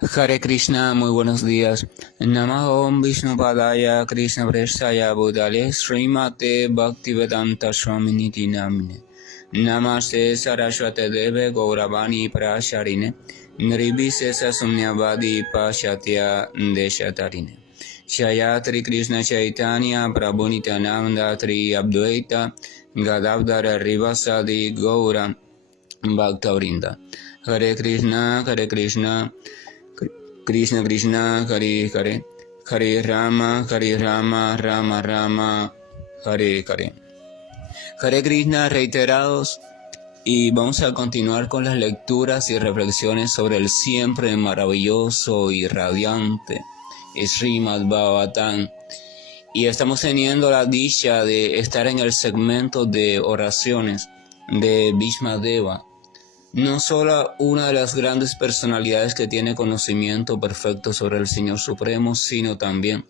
Hare Krishna, muy buenos días. Namaha Om Vishnu Padaya Krishna Prestaya Budale Srimate Bhaktivedanta Swaminiti Namine Namaste Saraswate Deve Gauravani Prasharine Nirvise Sumnyavadi Pashatya Deshatarine Shayatri Krishna Chaitanya Prabhu Nityananda Tri Abdvaita Gadavdara Rivasadi Gaura Bhaktavrinda. Hare Krishna, Krishna Krishna, Hare Hare, Hare Rama, Rama Rama, Hare Hare. Hare Krishna reiterados, y vamos a continuar con las lecturas y reflexiones sobre el siempre maravilloso y radiante Srimad Bhagavatam. Y estamos teniendo la dicha de estar en el segmento de oraciones de Bhishmadeva. No solo una de las grandes personalidades que tiene conocimiento perfecto sobre el Señor Supremo, sino también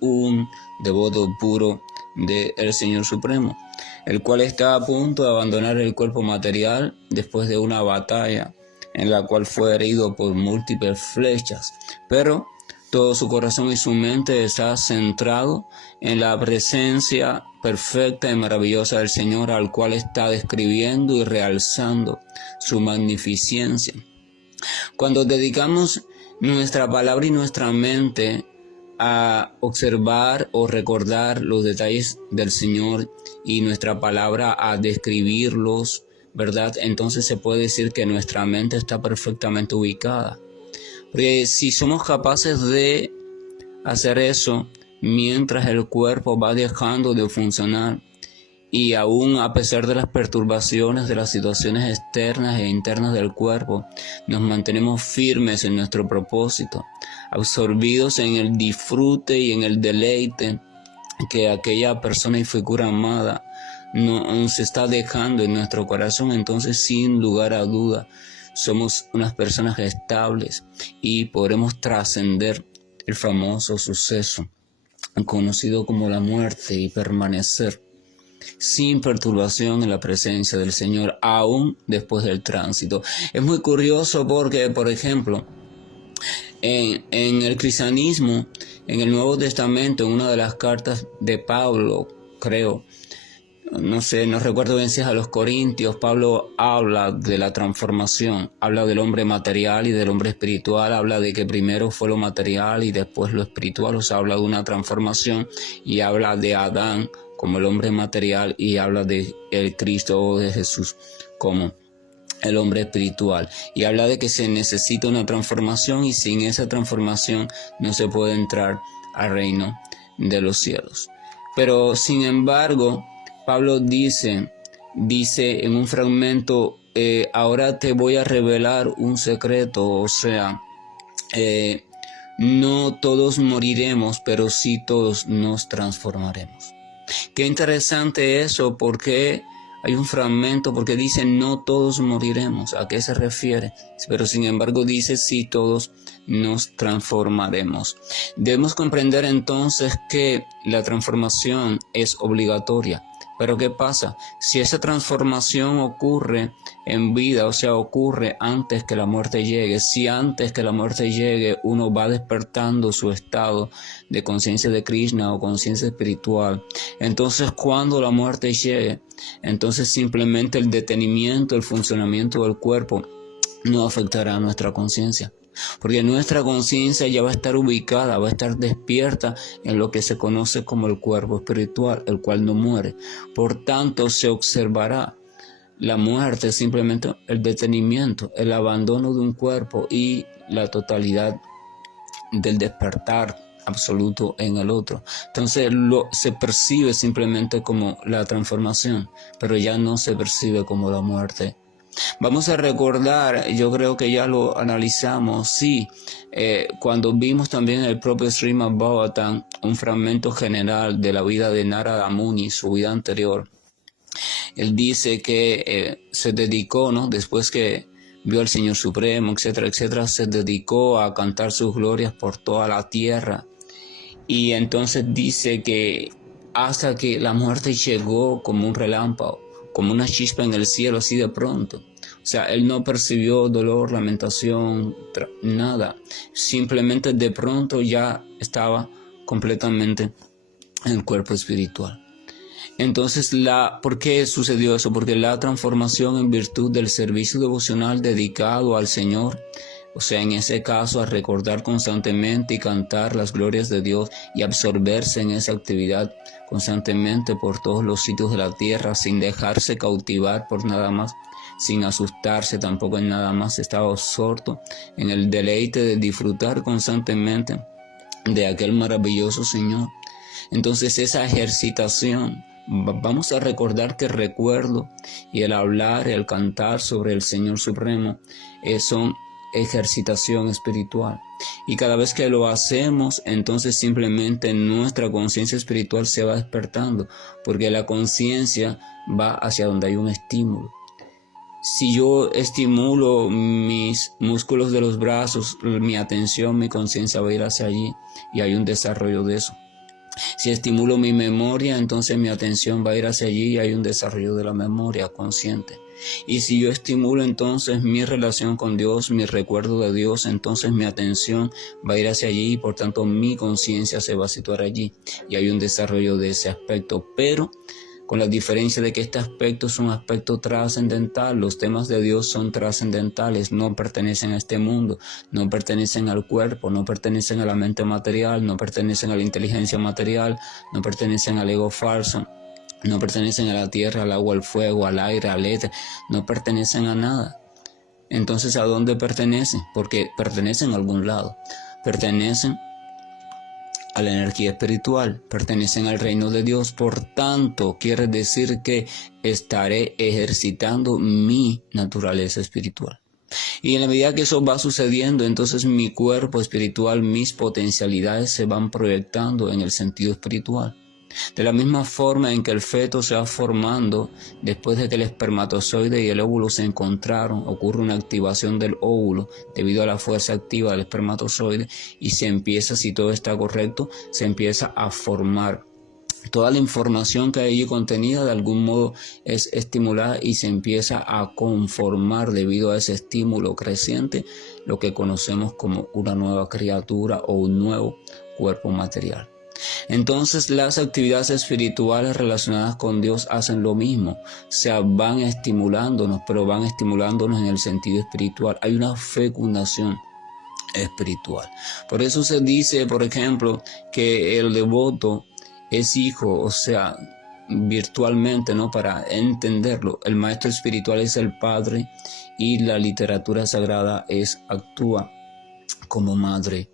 un devoto puro del Señor Supremo, el cual está a punto de abandonar el cuerpo material después de una batalla en la cual fue herido por múltiples flechas, pero todo su corazón y su mente está centrado en la presencia perfecta y maravillosa del Señor, al cual está describiendo y realzando su magnificencia. Cuando dedicamos nuestra palabra y nuestra mente a observar o recordar los detalles del Señor y nuestra palabra a describirlos, ¿verdad? Entonces se puede decir que nuestra mente está perfectamente ubicada. Porque si somos capaces de hacer eso mientras el cuerpo va dejando de funcionar, y aún a pesar de las perturbaciones de las situaciones externas e internas del cuerpo, nos mantenemos firmes en nuestro propósito, absorbidos en el disfrute y en el deleite que aquella persona y figura amada nos está dejando en nuestro corazón, entonces sin lugar a duda somos unas personas estables y podremos trascender el famoso suceso conocido como la muerte y permanecer sin perturbación en la presencia del Señor, aún después del tránsito. Es muy curioso porque, por ejemplo, en el cristianismo, en el Nuevo Testamento, en una de las cartas de Pablo, creo, no recuerdo bien si es a los Corintios, Pablo habla de la transformación, habla del hombre material y del hombre espiritual, habla de que primero fue lo material y después lo espiritual, o sea, habla de una transformación y habla de Adán como el hombre material y habla de el Cristo o de Jesús como el hombre espiritual, y habla de que se necesita una transformación y sin esa transformación no se puede entrar al reino de los cielos. Pero sin embargo, Pablo dice en un fragmento, ahora te voy a revelar un secreto, o sea, no todos moriremos, pero sí todos nos transformaremos. Qué interesante eso, porque hay un fragmento, porque dice no todos moriremos, ¿a qué se refiere? Pero sin embargo dice sí todos nos transformaremos. Debemos comprender entonces que la transformación es obligatoria. Pero ¿qué pasa? Si esa transformación ocurre en vida, o sea, ocurre antes que la muerte llegue, si antes que la muerte llegue uno va despertando su estado de conciencia de Krishna o conciencia espiritual, entonces cuando la muerte llegue, entonces simplemente el detenimiento, el funcionamiento del cuerpo no afectará a nuestra conciencia. Porque nuestra conciencia ya va a estar ubicada, va a estar despierta en lo que se conoce como el cuerpo espiritual, el cual no muere. Por tanto, se observará la muerte, simplemente el detenimiento, el abandono de un cuerpo y la totalidad del despertar absoluto en el otro. Entonces se percibe simplemente como la transformación, pero ya no se percibe como la muerte. Vamos a recordar, yo creo que ya lo analizamos, sí, cuando vimos también el propio Srimad Bhagavatam, un fragmento general de la vida de Narada Muni, su vida anterior. Él dice que se dedicó, ¿no? Después que vio al Señor Supremo, etcétera, etcétera, se dedicó a cantar sus glorias por toda la tierra. Y entonces dice que hasta que la muerte llegó como un relámpago, como una chispa en el cielo, así de pronto. O sea, él no percibió dolor, lamentación, nada. Simplemente de pronto ya estaba completamente en el cuerpo espiritual. Entonces, ¿por qué sucedió eso? Porque la transformación en virtud del servicio devocional dedicado al Señor, o sea, en ese caso, a recordar constantemente y cantar las glorias de Dios y absorberse en esa actividad constantemente por todos los sitios de la tierra, sin dejarse cautivar por nada más, sin asustarse tampoco en nada más, estaba absorto en el deleite de disfrutar constantemente de aquel maravilloso Señor. Entonces, esa ejercitación, vamos a recordar que el recuerdo y el hablar y el cantar sobre el Señor Supremo son ejercitación espiritual. Y cada vez que lo hacemos, entonces simplemente nuestra conciencia espiritual se va despertando, porque la conciencia va hacia donde hay un estímulo. Si yo estimulo mis músculos de los brazos, mi atención, mi conciencia va a ir hacia allí y hay un desarrollo de eso. Si estimulo mi memoria, entonces mi atención va a ir hacia allí y hay un desarrollo de la memoria consciente. Y si yo estimulo entonces mi relación con Dios, mi recuerdo de Dios, entonces mi atención va a ir hacia allí y por tanto mi conciencia se va a situar allí y hay un desarrollo de ese aspecto. Pero con la diferencia de que este aspecto es un aspecto trascendental. Los temas de Dios son trascendentales, no pertenecen a este mundo, no pertenecen al cuerpo, no pertenecen a la mente material, no pertenecen a la inteligencia material, no pertenecen al ego falso, no pertenecen a la tierra, al agua, al fuego, al aire, al éter, no pertenecen a nada. Entonces, ¿a dónde pertenecen? Porque pertenecen a algún lado, pertenecen a la energía espiritual, pertenecen al reino de Dios. Por tanto, quiere decir que estaré ejercitando mi naturaleza espiritual. Y en la medida que eso va sucediendo, entonces mi cuerpo espiritual, mis potencialidades se van proyectando en el sentido espiritual. De la misma forma en que el feto se va formando después de que el espermatozoide y el óvulo se encontraron, ocurre una activación del óvulo debido a la fuerza activa del espermatozoide y se empieza, si todo está correcto, se empieza a formar. Toda la información que hay allí contenida de algún modo es estimulada y se empieza a conformar debido a ese estímulo creciente, lo que conocemos como una nueva criatura o un nuevo cuerpo material. Entonces las actividades espirituales relacionadas con Dios hacen lo mismo, o sea, van estimulándonos, pero van estimulándonos en el sentido espiritual. Hay una fecundación espiritual. Por eso se dice, por ejemplo, que el devoto es hijo, o sea, virtualmente, ¿no? Para entenderlo, el maestro espiritual es el padre y la literatura sagrada actúa como madre.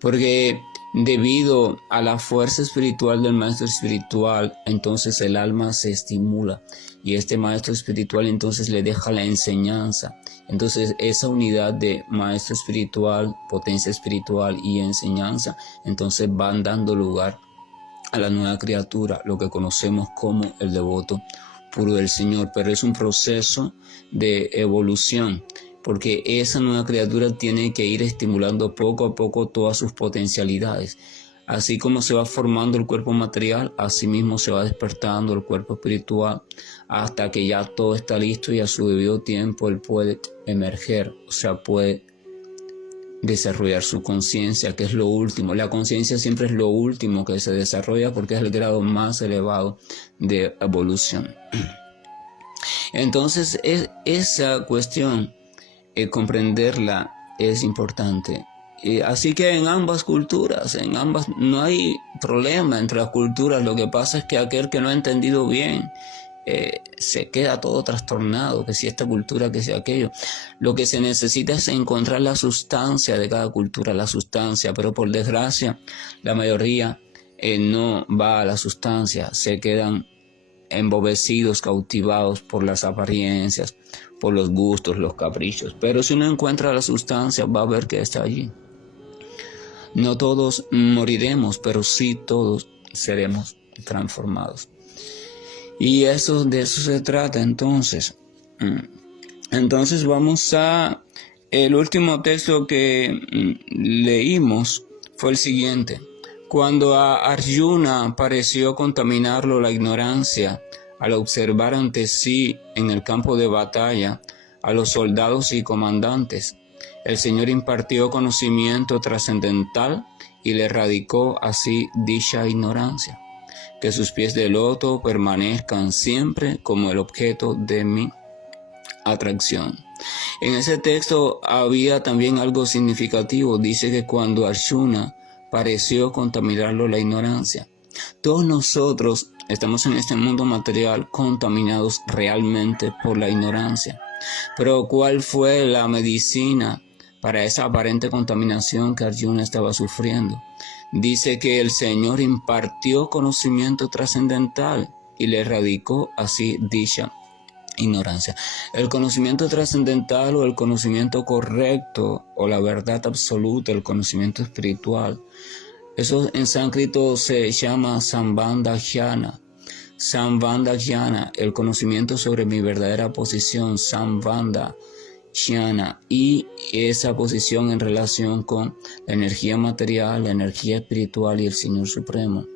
Porque debido a la fuerza espiritual del maestro espiritual, entonces el alma se estimula y este maestro espiritual entonces le deja la enseñanza. Entonces esa unidad de maestro espiritual, potencia espiritual y enseñanza, entonces van dando lugar a la nueva criatura, lo que conocemos como el devoto puro del Señor. Pero es un proceso de evolución, porque esa nueva criatura tiene que ir estimulando poco a poco todas sus potencialidades. Así como se va formando el cuerpo material, así mismo se va despertando el cuerpo espiritual, hasta que ya todo está listo y a su debido tiempo él puede emerger, o sea, puede desarrollar su conciencia, que es lo último. La conciencia siempre es lo último que se desarrolla porque es el grado más elevado de evolución. Entonces, esa cuestión, comprenderla es importante. Así que en ambas culturas, no hay problema entre las culturas. Lo que pasa es que aquel que no ha entendido bien se queda todo trastornado, que si esta cultura, que si aquello. Lo que se necesita es encontrar la sustancia de cada cultura, la sustancia, pero por desgracia la mayoría no va a la sustancia, se quedan embobecidos, cautivados por las apariencias, por los gustos, los caprichos. Pero si uno encuentra la sustancia, va a ver que está allí. No todos moriremos, pero sí todos seremos transformados. Y de eso se trata entonces. Entonces vamos a... El último texto que leímos fue el siguiente. Cuando a Arjuna pareció contaminarlo la ignorancia, al observar ante sí en el campo de batalla a los soldados y comandantes. El Señor impartió conocimiento trascendental y le erradicó así dicha ignorancia. Que sus pies de loto permanezcan siempre como el objeto de mi atracción. En ese texto había también algo significativo. Dice que cuando Arjuna pareció contaminarlo la ignorancia. Todos nosotros estamos en este mundo material contaminados realmente por la ignorancia. Pero ¿cuál fue la medicina para esa aparente contaminación que Arjuna estaba sufriendo? Dice que el Señor impartió conocimiento trascendental y le erradicó así dicha ignorancia. El conocimiento trascendental o el conocimiento correcto o la verdad absoluta, el conocimiento espiritual, eso en sánscrito se llama Sambandha Jnana. Sambandha Jnana, el conocimiento sobre mi verdadera posición, Sambandha Jnana, y esa posición en relación con la energía material, la energía espiritual y el Señor Supremo.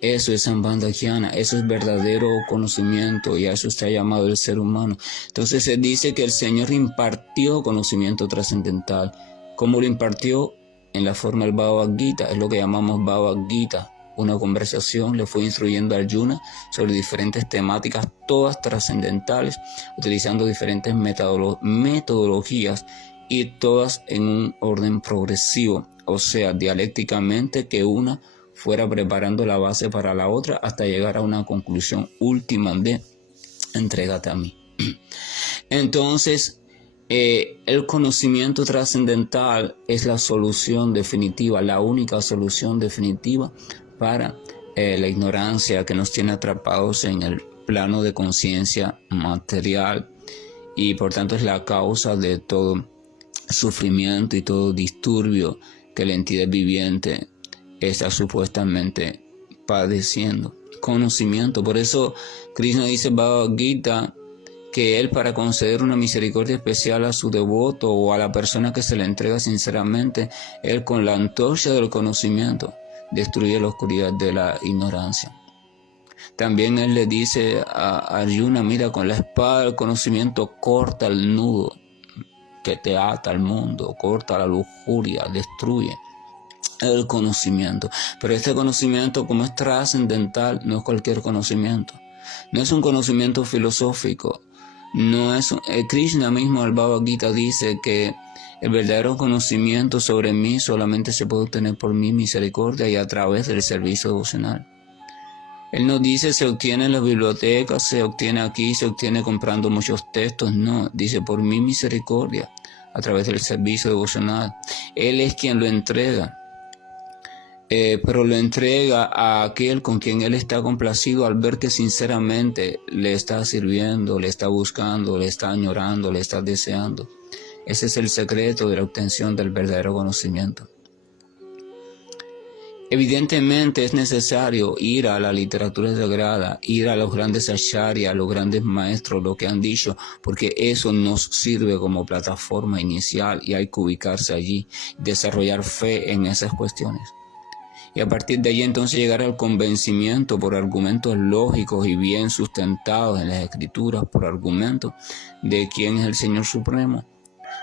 Eso es Sambandha Jnana, eso es verdadero conocimiento y a eso está llamado el ser humano. Entonces se dice que el Señor impartió conocimiento trascendental. ¿Cómo lo impartió? En la forma del Bhagavad Gita, es lo que llamamos Bhagavad Gita. Una conversación le fue instruyendo a Arjuna sobre diferentes temáticas, todas trascendentales, utilizando diferentes metodologías y todas en un orden progresivo, o sea, dialécticamente, que una fuera preparando la base para la otra hasta llegar a una conclusión última de entrégate a mí. Entonces, el conocimiento trascendental es la solución definitiva, la única solución definitiva para la ignorancia que nos tiene atrapados en el plano de conciencia material y por tanto es la causa de todo sufrimiento y todo disturbio que la entidad viviente está supuestamente padeciendo. Conocimiento, por eso Krishna dice en Bhagavad Gita que él, para conceder una misericordia especial a su devoto o a la persona que se le entrega sinceramente, él con la antorcha del conocimiento destruye la oscuridad de la ignorancia. También él le dice a Arjuna, mira, con la espada del conocimiento corta el nudo que te ata al mundo, corta la lujuria, destruye el conocimiento. Pero este conocimiento, como es trascendental, no es cualquier conocimiento. No es un conocimiento filosófico. No es Krishna mismo al Bhagavad Gita dice que el verdadero conocimiento sobre mí solamente se puede obtener por mi misericordia y a través del servicio devocional. Él no dice se obtiene en las bibliotecas, se obtiene aquí, se obtiene comprando muchos textos. No, dice por mi misericordia a través del servicio devocional. Él es quien lo entrega. Pero lo entrega a aquel con quien él está complacido al ver que sinceramente le está sirviendo, le está buscando, le está añorando, le está deseando. Ese es el secreto de la obtención del verdadero conocimiento. Evidentemente es necesario ir a la literatura sagrada, ir a los grandes acharyas, a los grandes maestros, lo que han dicho, porque eso nos sirve como plataforma inicial y hay que ubicarse allí, desarrollar fe en esas cuestiones. Y a partir de allí entonces llegar al convencimiento por argumentos lógicos y bien sustentados en las escrituras, por argumentos de quién es el Señor Supremo,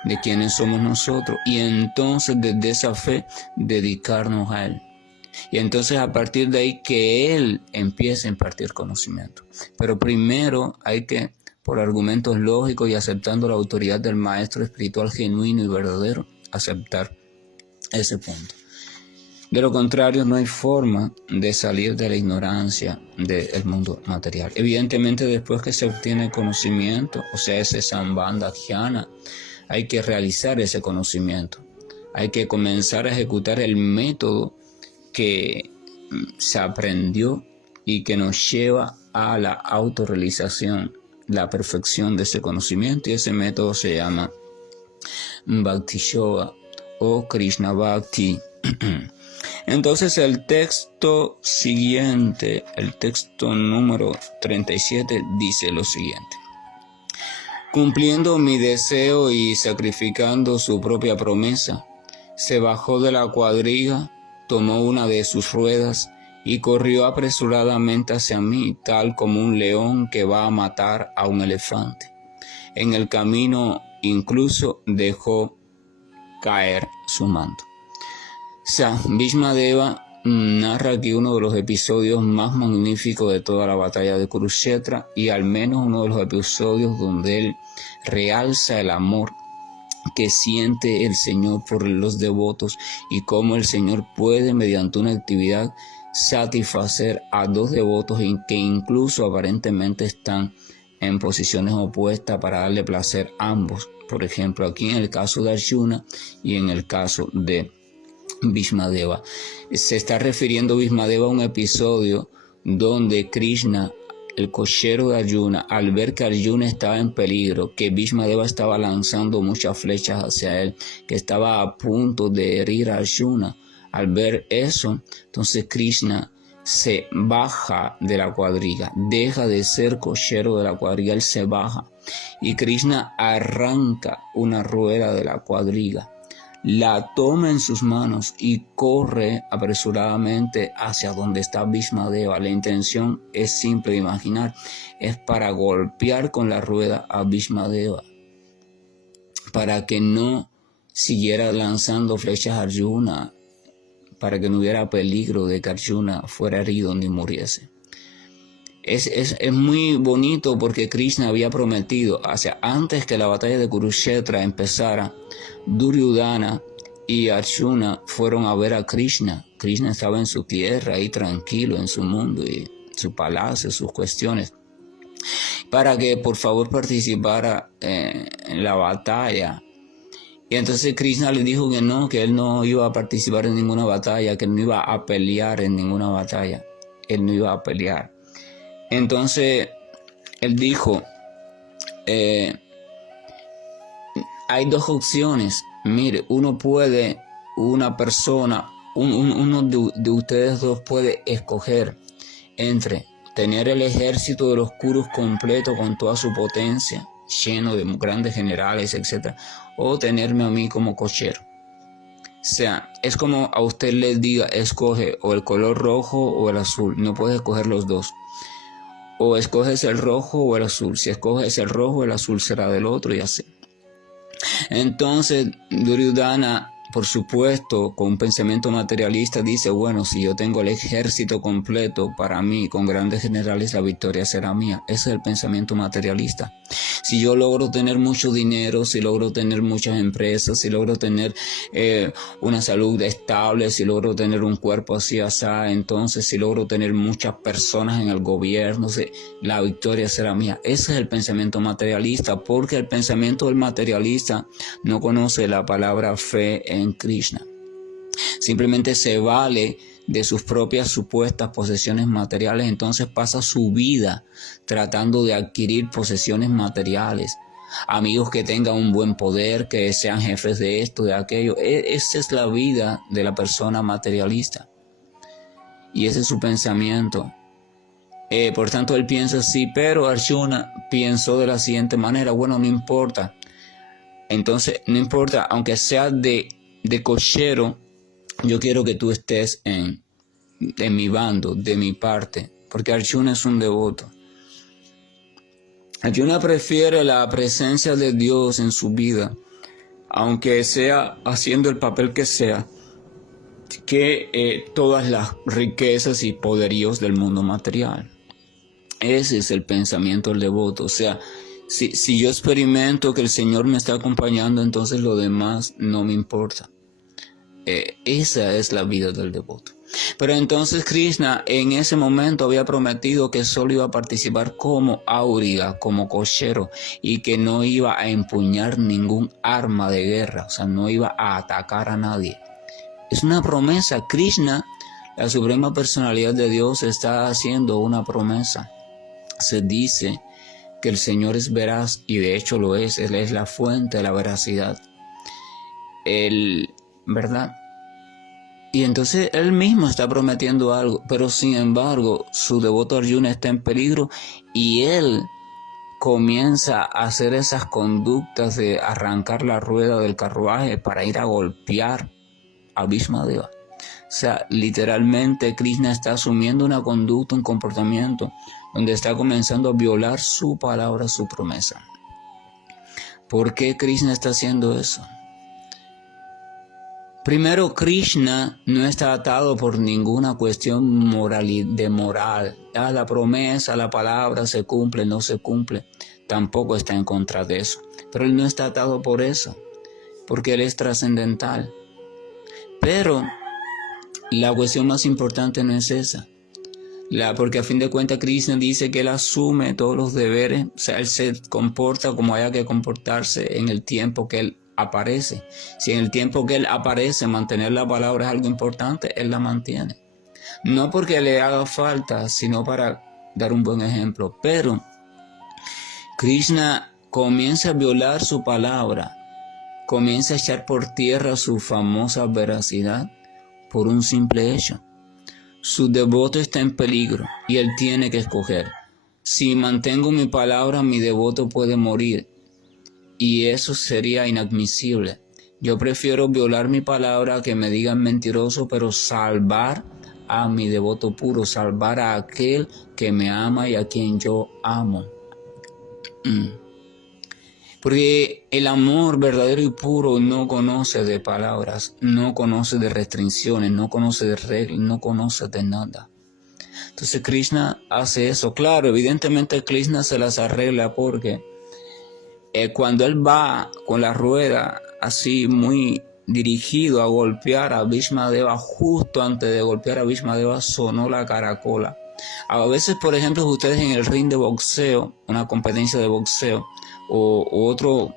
de quiénes somos nosotros, y entonces desde esa fe dedicarnos a Él. Y entonces a partir de ahí que Él empiece a impartir conocimiento. Pero primero hay que, por argumentos lógicos y aceptando la autoridad del Maestro espiritual genuino y verdadero, aceptar ese punto. De lo contrario, no hay forma de salir de la ignorancia del mundo material. Evidentemente, después que se obtiene conocimiento, o sea, ese Sambandha Jnana, hay que realizar ese conocimiento. Hay que comenzar a ejecutar el método que se aprendió y que nos lleva a la autorrealización, la perfección de ese conocimiento. Y ese método se llama Bhakti Yoga o Krishna Bhakti. Entonces el texto siguiente, el texto número 37, dice lo siguiente. Cumpliendo mi deseo y sacrificando su propia promesa, se bajó de la cuadriga, tomó una de sus ruedas y corrió apresuradamente hacia mí, tal como un león que va a matar a un elefante. En el camino incluso dejó caer su manto. O sea, Bhishmadeva narra aquí uno de los episodios más magníficos de toda la batalla de Kurukshetra, y al menos uno de los episodios donde él realza el amor que siente el Señor por los devotos y cómo el Señor puede, mediante una actividad, satisfacer a dos devotos que incluso aparentemente están en posiciones opuestas para darle placer a ambos. Por ejemplo, aquí en el caso de Arjuna y en el caso de Bhishmadeva. Se está refiriendo Bhishmadeva a un episodio donde Krishna, el cochero de Arjuna, al ver que Arjuna estaba en peligro, que Bhishmadeva estaba lanzando muchas flechas hacia él, que estaba a punto de herir a Arjuna, al ver eso, entonces Krishna se baja de la cuadriga, deja de ser cochero de la cuadriga, él se baja, y Krishna arranca una rueda de la cuadriga, la toma en sus manos y corre apresuradamente hacia donde está Bhishmadeva. La intención es simple de imaginar, es para golpear con la rueda a Bhishmadeva, para que no siguiera lanzando flechas a Arjuna, para que no hubiera peligro de que Arjuna fuera herido ni muriese. Es muy bonito porque Krishna había prometido, antes que la batalla de Kurukshetra empezara, Duryodhana y Arjuna fueron a ver a Krishna. Krishna estaba en su tierra, ahí tranquilo, en su mundo y su palacio, sus cuestiones, para que por favor participara en la batalla. Y entonces Krishna le dijo que él no iba a participar en ninguna batalla, que él no iba a pelear en ninguna batalla. Él no iba a pelear. Entonces él dijo, hay dos opciones. Mire, uno de ustedes dos puede escoger entre tener el ejército de los Kurus completo con toda su potencia, lleno de grandes generales, etc., o tenerme a mí como cochero. O sea, es como a usted le diga, escoge o el color rojo o el azul, no puedes escoger los dos. O escoges el rojo o el azul. Si escoges el rojo, el azul será del otro y así. Entonces Duryodhana, por supuesto, con un pensamiento materialista, dice, bueno, si yo tengo el ejército completo, para mí, con grandes generales, la victoria será mía. Ese es el pensamiento materialista. Si yo logro tener mucho dinero, si logro tener muchas empresas, si logro tener una salud estable, si logro tener un cuerpo así, entonces si logro tener muchas personas en el gobierno, la victoria será mía. Ese es el pensamiento materialista, porque el pensamiento del materialista no conoce la palabra fe en Krishna. Simplemente se vale de sus propias supuestas posesiones materiales, entonces pasa su vida tratando de adquirir posesiones materiales, amigos que tengan un buen poder, que sean jefes de esto, de aquello. Esa es la vida de la persona materialista y ese es su pensamiento. Por tanto él piensa así, pero Arjuna pensó de la siguiente manera, bueno, no importa. Entonces, no importa, aunque sea de cochero, yo quiero que tú estés en mi bando, de mi parte, porque Arjuna es un devoto. Arjuna prefiere la presencia de Dios en su vida, aunque sea haciendo el papel que sea, que todas las riquezas y poderíos del mundo material. Ese es el pensamiento del devoto. O sea, si yo experimento que el Señor me está acompañando, entonces lo demás no me importa. Esa es la vida del devoto. Pero entonces Krishna en ese momento había prometido que solo iba a participar como auriga, como cochero, y que no iba a empuñar ningún arma de guerra, o sea, no iba a atacar a nadie. Es una promesa. Krishna, la suprema personalidad de Dios, está haciendo una promesa. Se dice que el Señor es veraz, y de hecho lo es. Él es la fuente de la veracidad. ¿Verdad? Y entonces él mismo está prometiendo algo, pero sin embargo su devoto Arjuna está en peligro y él comienza a hacer esas conductas de arrancar la rueda del carruaje para ir a golpear a Bhishmadeva. O sea, literalmente Krishna está asumiendo una conducta, un comportamiento donde está comenzando a violar su palabra, su promesa. ¿Por qué Krishna está haciendo eso? Primero, Krishna no está atado por ninguna cuestión de moral. La promesa, la palabra se cumple, no se cumple. Tampoco está en contra de eso. Pero él no está atado por eso, porque él es trascendental. Pero la cuestión más importante no es esa. Porque a fin de cuentas Krishna dice que él asume todos los deberes. O sea, él se comporta como haya que comportarse en el tiempo que él aparece. Si en el tiempo que él aparece mantener la palabra es algo importante, él la mantiene. No porque le haga falta, sino para dar un buen ejemplo. Pero Krishna comienza a violar su palabra, comienza a echar por tierra su famosa veracidad por un simple hecho. Su devoto está en peligro y él tiene que escoger. Si mantengo mi palabra, mi devoto puede morir. Y eso sería inadmisible. Yo prefiero violar mi palabra que me digan mentiroso, pero salvar a mi devoto puro, salvar a aquel que me ama y a quien yo amo. Porque el amor verdadero y puro no conoce de palabras, no conoce de restricciones, no conoce de reglas, no conoce de nada. Entonces Krishna hace eso. Claro, evidentemente Krishna se las arregla porque cuando él va con la rueda así muy dirigido a golpear a Bhishmadeva, justo antes de golpear a Bhishmadeva sonó la caracola. A veces, por ejemplo, ustedes en el ring de boxeo, una competencia de boxeo o otro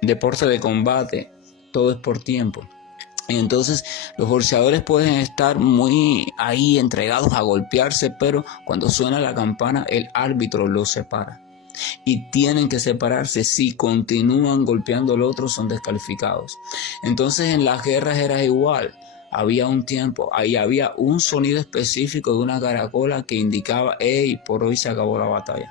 deporte de combate, todo es por tiempo. Y entonces los boxeadores pueden estar muy ahí entregados a golpearse, pero cuando suena la campana el árbitro los separa. Y tienen que separarse. Si continúan golpeando al otro son descalificados. Entonces en las guerras era igual. Había un tiempo, ahí había un sonido específico de una caracola que indicaba, hey, por hoy se acabó la batalla.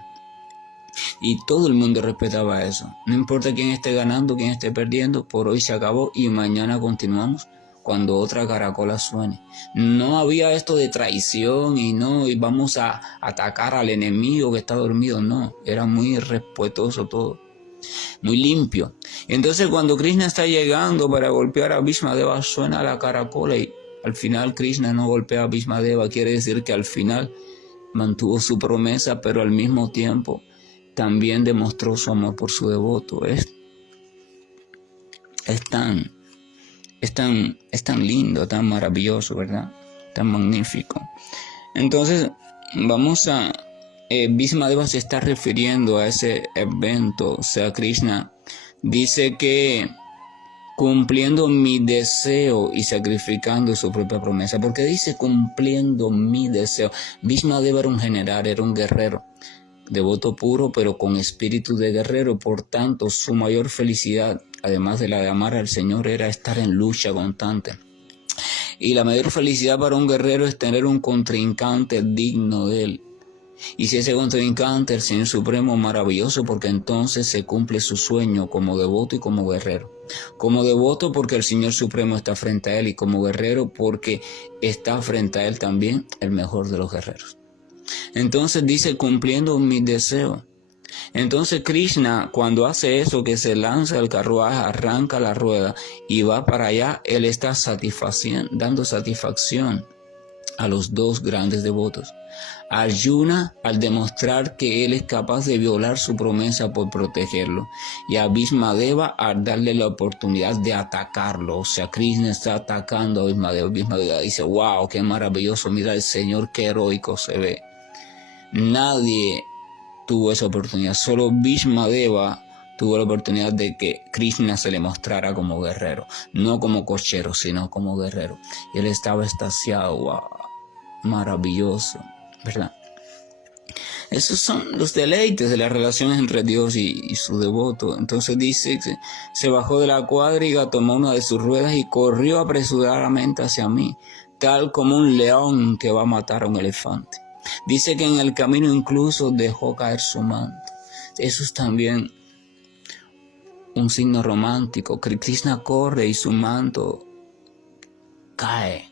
Y todo el mundo respetaba eso. No importa quién esté ganando, quién esté perdiendo, por hoy se acabó y mañana continuamos cuando otra caracola suene. No había esto de traición y vamos a atacar al enemigo que está dormido. No, era muy respetuoso todo, muy limpio. Entonces cuando Krishna está llegando para golpear a Bhishmadeva, suena la caracola y al final Krishna no golpea a Bhishmadeva. Quiere decir que al final mantuvo su promesa, pero al mismo tiempo también demostró su amor por su devoto. Es tan lindo, tan maravilloso, ¿verdad? Tan magnífico. Entonces, Bhishmadeva se está refiriendo a ese evento. O sea, Krishna dice que cumpliendo mi deseo y sacrificando su propia promesa. ¿Por qué dice cumpliendo mi deseo? Bhishmadeva era un general, era un guerrero, devoto puro, pero con espíritu de guerrero. Por tanto, su mayor felicidad, además de la de amar al Señor, era estar en lucha constante. Y la mayor felicidad para un guerrero es tener un contrincante digno de él. Y si ese contrincante es el Señor Supremo, maravilloso, porque entonces se cumple su sueño como devoto y como guerrero. Como devoto porque el Señor Supremo está frente a él, y como guerrero porque está frente a él también el mejor de los guerreros. Entonces dice, cumpliendo mi deseo. Entonces Krishna, cuando hace eso, que se lanza el carruaje, arranca la rueda y va para allá, él está dando satisfacción a los dos grandes devotos. A Arjuna, al demostrar que él es capaz de violar su promesa por protegerlo, y a Bhishmadeva al darle la oportunidad de atacarlo. O sea, Krishna está atacando a Bhishmadeva. Bhishmadeva dice, wow, qué maravilloso, mira el Señor, qué heroico se ve. Nadie tuvo esa oportunidad, solo Bhishmadeva tuvo la oportunidad de que Krishna se le mostrara como guerrero, no como cochero, sino como guerrero. Y él estaba extasiado, wow, maravilloso, ¿verdad? Esos son los deleites de las relaciones entre Dios y su devoto. Entonces dice que se bajó de la cuadriga, tomó una de sus ruedas y corrió apresuradamente hacia mí, tal como un león que va a matar a un elefante. Dice que en el camino incluso dejó caer su manto. Eso es también un signo romántico. Krishna corre y su manto cae.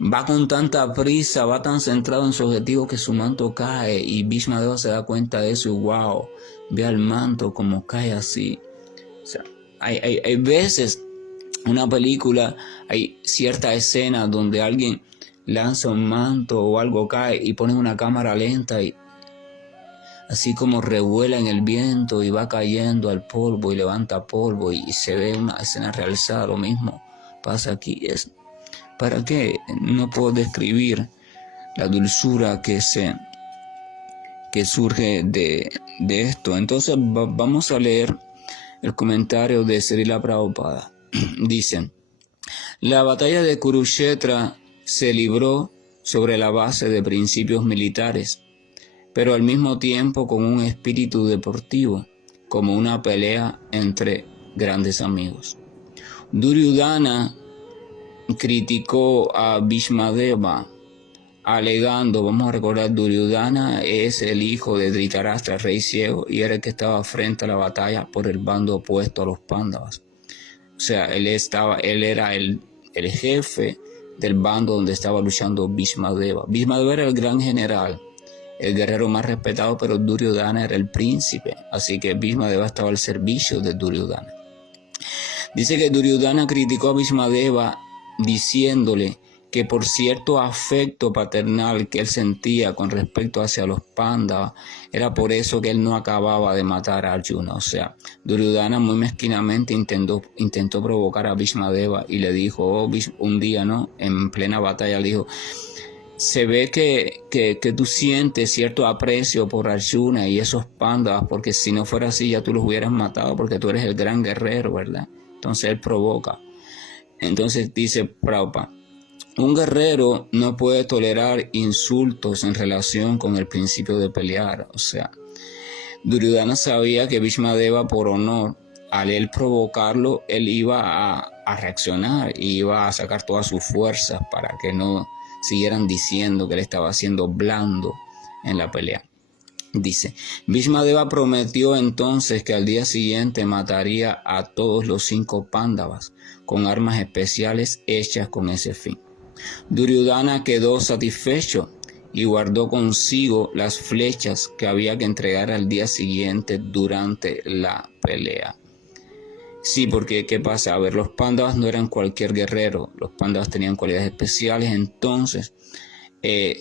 Va con tanta prisa, va tan centrado en su objetivo que su manto cae. Y Bhishmadeva se da cuenta de eso y wow, ve al manto como cae así. O sea, hay veces una película, hay cierta escena donde alguien lanza un manto o algo cae y ponen una cámara lenta y así como revuela en el viento y va cayendo al polvo y levanta polvo y se ve una escena realzada. Lo mismo pasa aquí. ¿Para qué? No puedo describir la dulzura que surge de esto. Entonces vamos a leer el comentario de Srila Prabhupada. Dicen: la batalla de Kurukshetra se libró sobre la base de principios militares, pero al mismo tiempo con un espíritu deportivo, como una pelea entre grandes amigos. Duryodhana criticó a Bhishmadeva alegando, vamos a recordar, Duryodhana es el hijo de Dhritarashtra, rey ciego, y era el que estaba frente a la batalla por el bando opuesto a los Pándavas. O sea, él era el jefe del bando donde estaba luchando Bhishmadeva. Bhishmadeva era el gran general, el guerrero más respetado, pero Duryodhana era el príncipe, así que Bhishmadeva estaba al servicio de Duryodhana. Dice que Duryodhana criticó a Bhishmadeva diciéndole que por cierto afecto paternal que él sentía con respecto hacia los Pándavas, era por eso que él no acababa de matar a Arjuna. O sea, Duryodhana muy mezquinamente intentó provocar a Bhishmadeva y le dijo, un día, ¿no?, en plena batalla, le dijo: se ve que tú sientes cierto aprecio por Arjuna y esos Pándavas, porque si no fuera así ya tú los hubieras matado, porque tú eres el gran guerrero, ¿verdad? Entonces él provoca. Entonces dice Prabhupada: un guerrero no puede tolerar insultos en relación con el principio de pelear. O sea, Duryodhana sabía que Bhishmadeva, por honor, al él provocarlo, él iba a reaccionar y iba a sacar todas sus fuerzas para que no siguieran diciendo que él estaba siendo blando en la pelea. Dice: Bhishmadeva prometió entonces que al día siguiente mataría a todos los 5 Pándavas con armas especiales hechas con ese fin. Duryodhana quedó satisfecho y guardó consigo las flechas que había que entregar al día siguiente durante la pelea. Sí, porque ¿qué pasa? A ver, los Pándavas no eran cualquier guerrero, los Pándavas tenían cualidades especiales, entonces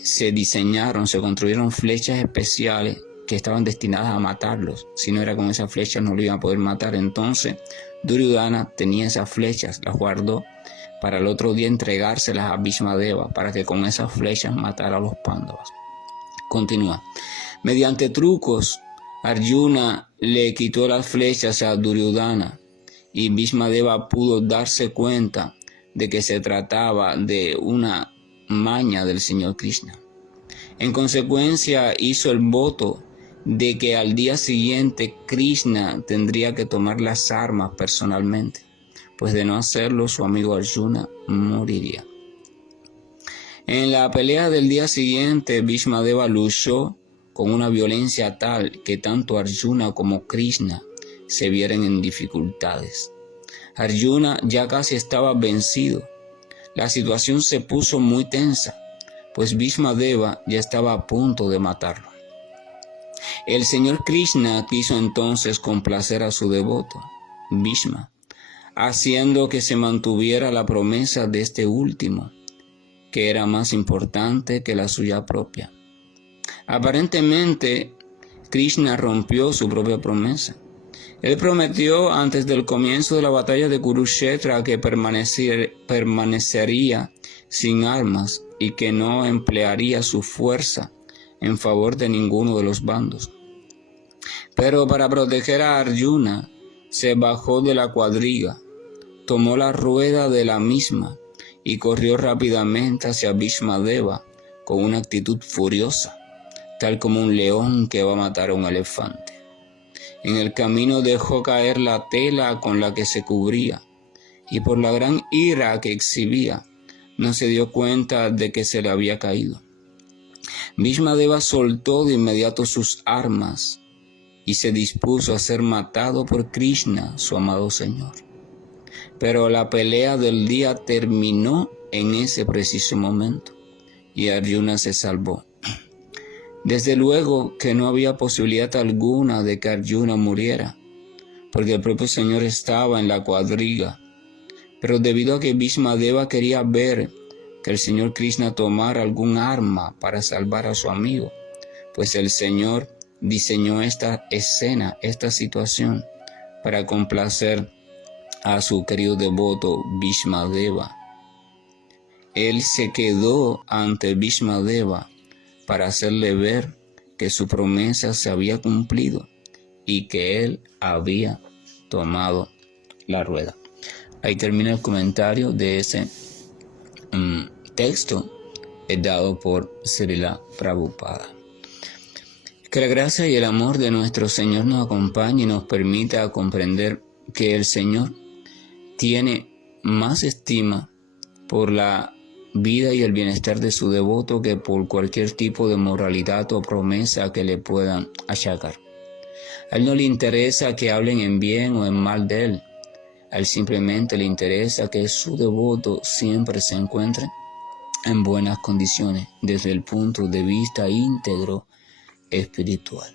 se construyeron flechas especiales que estaban destinadas a matarlos. Si no era con esas flechas no lo iban a poder matar. Entonces Duryodhana tenía esas flechas, las guardó para el otro día entregárselas a Bhishmadeva para que con esas flechas matara a los Pándavas. Continúa: mediante trucos, Arjuna le quitó las flechas a Duryodhana y Bhishmadeva pudo darse cuenta de que se trataba de una maña del Señor Krishna. En consecuencia, hizo el voto de que al día siguiente Krishna tendría que tomar las armas personalmente, pues de no hacerlo su amigo Arjuna moriría. En la pelea del día siguiente, Bhishmadeva luchó con una violencia tal que tanto Arjuna como Krishna se vieron en dificultades. Arjuna ya casi estaba vencido. La situación se puso muy tensa, pues Bhishmadeva ya estaba a punto de matarlo. El Señor Krishna quiso entonces complacer a su devoto, Bhishma, haciendo que se mantuviera la promesa de este último, que era más importante que la suya propia. Aparentemente, Krishna rompió su propia promesa. Él prometió antes del comienzo de la batalla de Kurukshetra que permanecería sin armas y que no emplearía su fuerza en favor de ninguno de los bandos. Pero para proteger a Arjuna, se bajó de la cuadriga, tomó la rueda de la misma y corrió rápidamente hacia Bhishmadeva con una actitud furiosa, tal como un león que va a matar a un elefante. En el camino dejó caer la tela con la que se cubría, y por la gran ira que exhibía, no se dio cuenta de que se le había caído. Bhishmadeva soltó de inmediato sus armas y se dispuso a ser matado por Krishna, su amado Señor. Pero la pelea del día terminó en ese preciso momento y Arjuna se salvó. Desde luego que no había posibilidad alguna de que Arjuna muriera, porque el propio Señor estaba en la cuadriga. Pero debido a que Bhishmadeva quería ver que el Señor Krishna tomara algún arma para salvar a su amigo, pues el Señor diseñó esta escena, esta situación, para complacer a su querido devoto Bhishmadeva. Él se quedó ante Bhishmadeva para hacerle ver que su promesa se había cumplido y que él había tomado la rueda. Ahí termina el comentario de ese texto dado por Srila Prabhupada. Que la gracia y el amor de nuestro Señor nos acompañe y nos permita comprender que el Señor tiene más estima por la vida y el bienestar de su devoto que por cualquier tipo de moralidad o promesa que le puedan achacar. A él no le interesa que hablen en bien o en mal de él. A él simplemente le interesa que su devoto siempre se encuentre en buenas condiciones desde el punto de vista íntegro espiritual.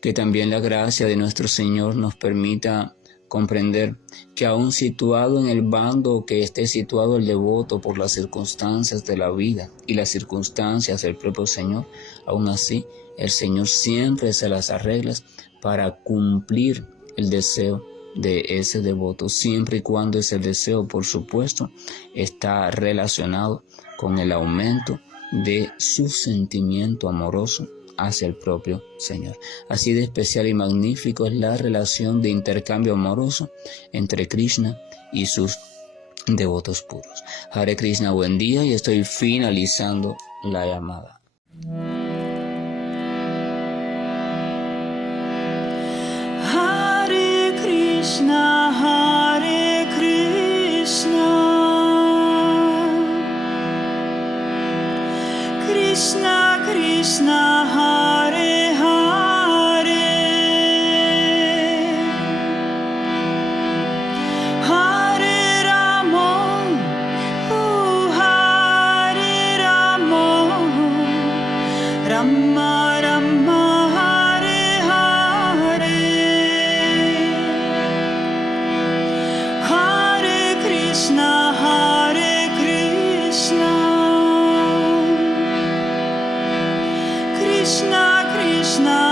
Que también la gracia de nuestro Señor nos permita comprender que aún situado en el bando que esté situado el devoto por las circunstancias de la vida y las circunstancias del propio Señor, aún así el Señor siempre se las arregla para cumplir el deseo de ese devoto, siempre y cuando ese deseo, por supuesto, está relacionado con el aumento de su sentimiento amoroso hacia el propio Señor. Así de especial y magnífico es la relación de intercambio amoroso entre Krishna y sus devotos puros. Hare Krishna, buen día, y estoy finalizando la llamada. Hare Krishna, Hare Krishna, Krishna Krishna, Hare Hare, Hare Rama, Hare Rama, Rama Rama, Hare Hare, Hare Krishna, Hare Krishna, Krishna Krishna,